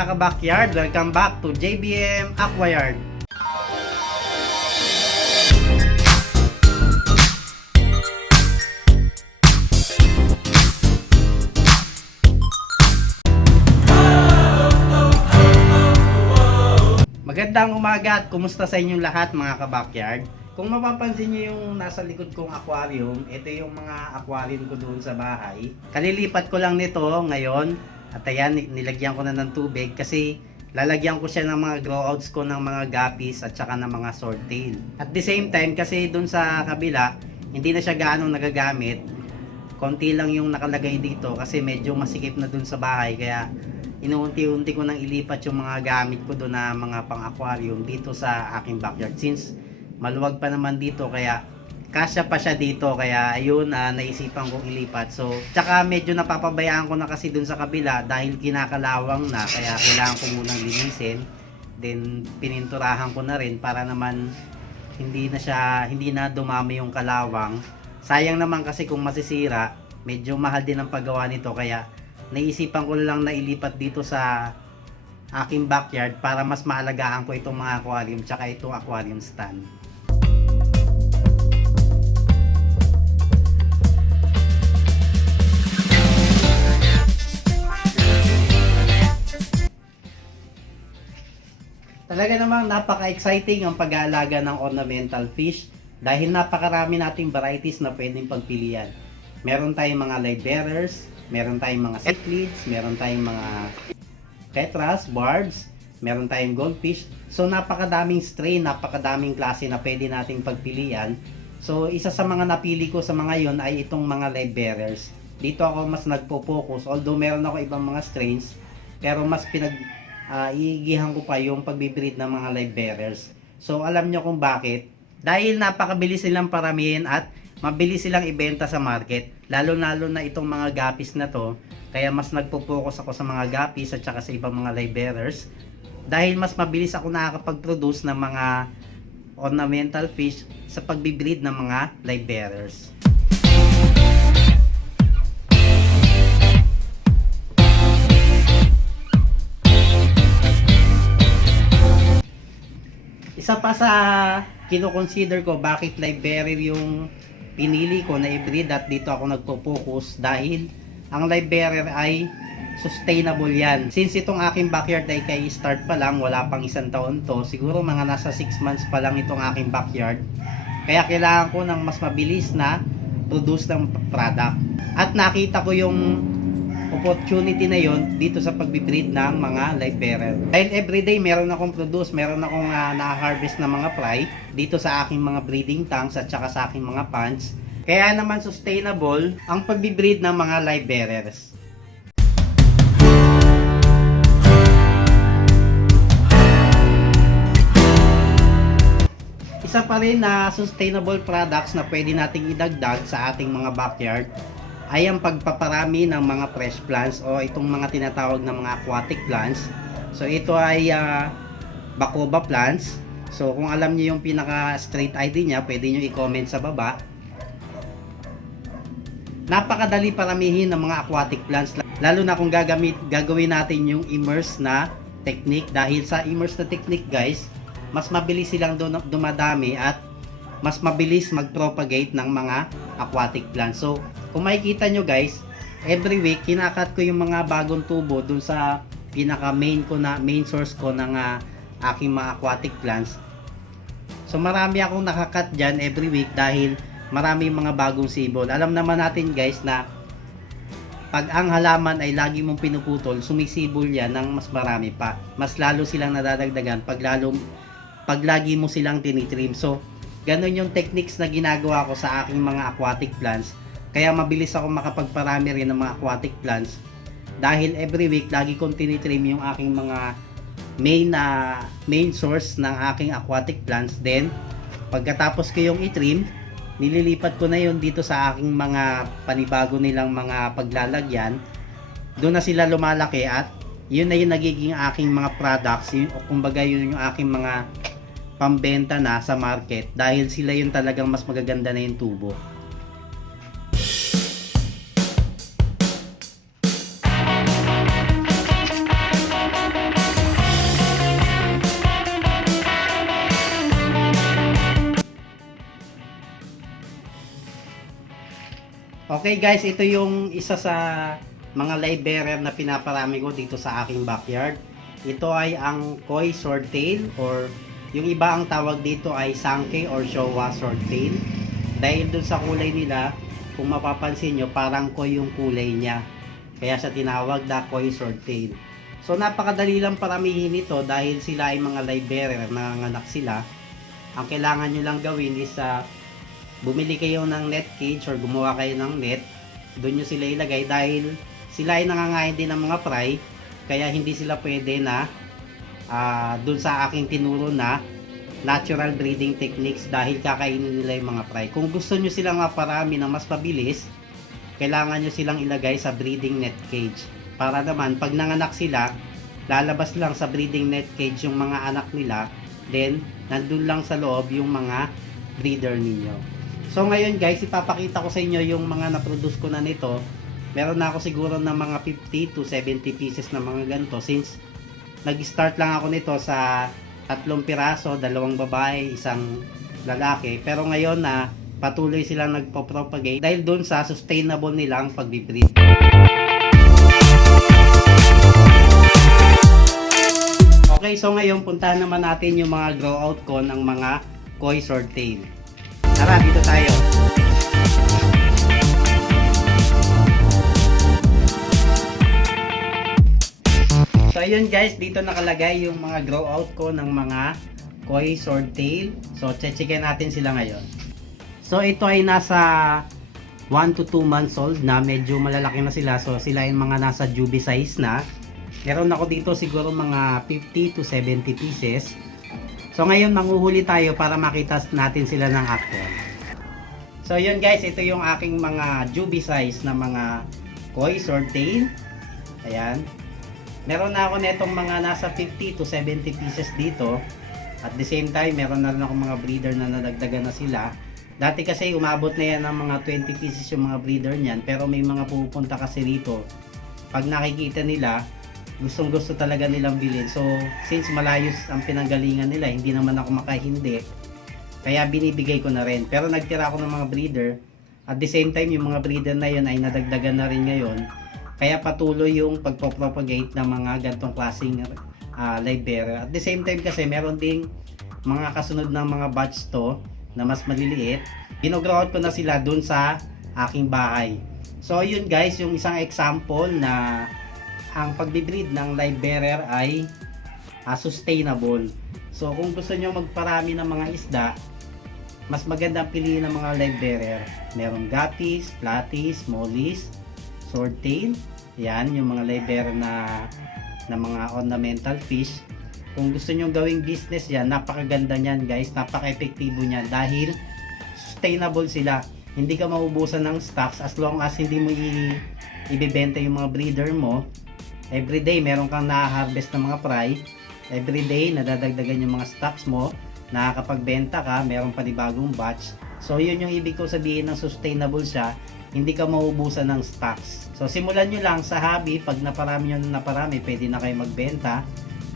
mga ka-backyard, welcome back to JBM Aquayard. Magandang umaga at kumusta sa inyong lahat mga ka-backyard. Kung mapapansin nyo yung nasa likod kong aquarium, ito yung mga aquarium ko doon sa bahay. Kalilipat ko lang nito ngayon at ayan, nilagyan ko na ng tubig kasi lalagyan ko siya ng mga grow outs ko ng mga guppies at saka ng mga swordtail. At the same time kasi doon sa kabila, hindi na siya gaano nagagamit. Konti lang yung nakalagay dito kasi medyo masikip na doon sa bahay, kaya inuunti-unti ko nang ilipat yung mga gamit ko doon na mga pang-aquarium dito sa aking backyard. Since maluwag pa naman dito, kaya kasya pa siya dito, kaya ayun, naisipan kong ilipat. So, tsaka medyo napapabayaan ko na kasi doon sa kabila dahil kinakalawang na, kaya kailangan ko munang linisin. Then pininturahan ko na rin para naman hindi na dumami yung kalawang. Sayang naman kasi kung masisira, medyo mahal din ang paggawa nito, kaya naisipan ko lang na ilipat dito sa aking backyard para mas maalagaan ko itong mga aquarium tsaka itong aquarium stand. Talaga namang napaka-exciting ang pag-aalaga ng ornamental fish dahil napakarami nating varieties na pwedeng pagpilian. Meron tayong mga live bearers, meron tayong mga cichlids, meron tayong mga tetras, barbs, meron tayong goldfish. So napakadaming strain, napakadaming klase na pwede nating pagpilian. So isa sa mga napili ko sa mga yon ay itong mga live bearers. Dito ako mas nagpo-focus, although meron ako ibang mga strains, pero mas iigihan ko pa yung pagbibreed ng mga live bearers. So alam nyo kung bakit? Dahil napakabilis silang paramihin at mabilis silang ibenta sa market, lalo na itong mga guppies na to. Kaya mas nagpo-focus ako sa mga guppies at saka sa ibang mga live bearers, dahil mas mabilis ako nakakapag-produce ng mga ornamental fish sa pagbibreed ng mga live bearers. Isa pa sa kino-consider ko bakit live bearer yung pinili ko na i-breed at dito ako nagpo-focus, dahil ang live bearer ay sustainable yan. Since itong aking backyard ay kay start pa lang, wala pang isang taon to, siguro mga nasa 6 months pa lang itong aking backyard, kaya kailangan ko ng mas mabilis na produce ng product. At nakita ko yung opportunity na yon dito sa pagbibreed ng mga live bearer. Dahil everyday meron akong na-harvest na mga fry dito sa aking mga breeding tanks at saka sa aking mga ponds. Kaya naman sustainable ang pagbibreed ng mga live bearers. Isa pa rin na sustainable products na pwede nating idagdag sa ating mga backyard ay ang pagpaparami ng mga fresh plants o itong mga tinatawag na mga aquatic plants. So ito ay Bacoba plants. So kung alam niyo yung pinaka straight ID niya, pwede niyo i-comment sa baba. Napakadali paramihin ng mga aquatic plants, lalo na kung gagawin natin yung immerse na technique, dahil sa immerse na technique guys, mas mabilis silang dumadami at mas mabilis mag-propagate ng mga aquatic plants. So kung makikita nyo guys, every week kinakat ko yung mga bagong tubo dun sa pinaka main source ko ng aking mga aquatic plants. So marami akong nakakat dyan every week dahil marami mga bagong sibol. Alam naman natin guys na pag ang halaman ay lagi mong pinuputol, sumisibol yan ng mas marami pa. Mas lalo silang nadadagdagan pag lagi mo silang tinitrim. So ganun yung techniques na ginagawa ko sa aking mga aquatic plants. Kaya mabilis ako makapagparami rin ng mga aquatic plants, dahil every week lagi kong tinitrim yung aking mga main source ng aking aquatic plants. Then pagkatapos ko yung itrim, nililipat ko na yun dito sa aking mga panibago nilang mga paglalagyan. Doon na sila lumalaki at yun na yung nagiging aking mga products, kumbaga yun yung aking mga pambenta na sa market, dahil sila yung talagang mas magaganda na yung tubo. Okay guys, ito yung isa sa mga live bearer na pinaparami ko dito sa aking backyard. Ito ay ang koi swordtail, or yung iba ang tawag dito ay Sankey or Showa swordtail. Dahil dun sa kulay nila, kung mapapansin nyo, parang koi yung kulay niya. Kaya siya tinawag na koi swordtail. So napakadali lang paramihin ito dahil sila ay mga live bearer, nanganganak sila. Ang kailangan nyo lang gawin is bumili kayo ng net cage or gumawa kayo ng net, doon nyo sila ilagay dahil sila ay nangangain din ng mga fry, kaya hindi sila pwede na doon sa aking tinuro na natural breeding techniques dahil kakainin nila yung mga fry. Kung gusto nyo silang maparami na mas mabilis, kailangan nyo silang ilagay sa breeding net cage para naman pag nanganak sila, lalabas lang sa breeding net cage yung mga anak nila, then nandun lang sa loob yung mga breeder ninyo. So ngayon guys, ipapakita ko sa inyo yung mga na-produce ko na nito. Meron na ako siguro ng mga 50 to 70 pieces na mga ganito since nag-start lang ako nito sa 3 piraso, 2 babae, 1 lalaki. Pero ngayon na patuloy silang nagpo-propagate dahil doon sa sustainable nilang pag-breed. Okay, so ngayon puntahan naman natin yung mga grow out ko ng mga koi swordtail. Tara, dito tayo. So ayun guys, dito nakalagay yung mga grow out ko ng mga koi swordtail. So checkin natin sila ngayon. So ito ay nasa 1 to 2 months old na, medyo malalaki na sila. So sila yung mga nasa juvie size na. Meron ako dito siguro mga 50 to 70 pieces. So ngayon manguhuli tayo para makita natin sila ng actual. So yun guys, ito yung aking mga juvie size na mga koi swordtail. Ayan. Meron na ako netong mga nasa 50 to 70 pieces dito. At the same time, meron na rin ako mga breeder na nadagdagan na sila. Dati kasi umabot na yan ng mga 20 pieces yung mga breeder niyan. Pero may mga pupunta kasi rito. Pag nakikita nila, gustong gusto talaga nilang bilhin. So since malayos ang pinanggalingan nila, hindi naman ako makahindi, kaya binibigay ko na rin. Pero nagtira ako ng mga breeder. At the same time, yung mga breeder na yun ay nadagdagan na rin ngayon. Kaya patuloy yung pagpropagate ng mga gantong klaseng live bearer. At the same time kasi meron ding mga kasunod ng mga batch to na mas maliliit. Gino-grow out ko na sila dun sa aking bahay. So yun guys, yung isang example na ang pagbe-breed ng live bearer ay sustainable. So kung gusto nyo magparami ng mga isda, mas maganda piliin ng mga live bearer. Merong guppies, platies, mollies, swordtail. Yan yung mga live bearer na mga ornamental fish. Kung gusto nyo gawing business yan, napakaganda nyan guys, napaka-epektibo nyan dahil sustainable sila. Hindi ka maubusan ng stocks as long as hindi mo ibebenta yung mga breeder mo. Everyday meron kang na-harvest ng mga fry. Everyday nadadagdagan yung mga stocks mo, nakakapagbenta ka, meron panibagong batch. So yun yung ibig ko sabihin ng sustainable siya, hindi ka maubusan ng stocks. So simulan nyo lang sa hobby, pag naparami nyo na naparami, pwede na kayo magbenta.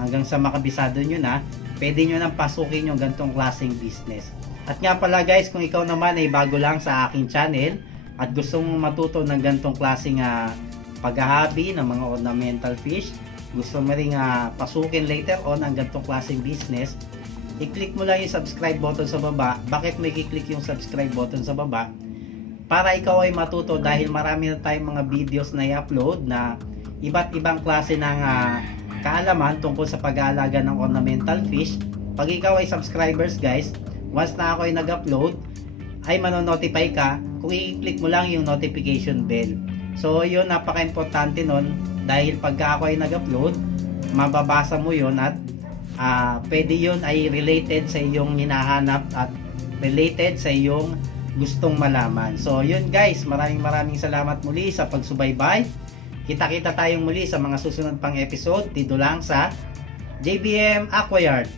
Hanggang sa makabisado nyo na, pwede nyo nang pasukin yung gantong klaseng business. At nga pala guys, kung ikaw naman ay bago lang sa aking channel at gusto mong matuto ng gantong klaseng pag-hobby ng mga ornamental fish, gusto mo ring pasukin later on ang gantong klaseng business, i-click mo lang yung subscribe button sa baba. Bakit mo i-click yung subscribe button sa baba? Para ikaw ay matuto dahil marami na tayong mga videos na i-upload na iba't ibang klase ng kaalaman tungkol sa pag-aalaga ng ornamental fish. Pag ikaw ay subscribers guys, once na ako ay nag-upload, ay manonotify ka kung i-click mo lang yung notification bell. So yun, napaka-importante nun dahil pagka ako ay nag-upload, mababasa mo yun at pwede yun ay related sa iyong hinahanap at related sa iyong gustong malaman. So yun guys, maraming salamat muli sa pagsubaybay. Kita-kita tayong muli sa mga susunod pang episode dito lang sa JBM Aquayard.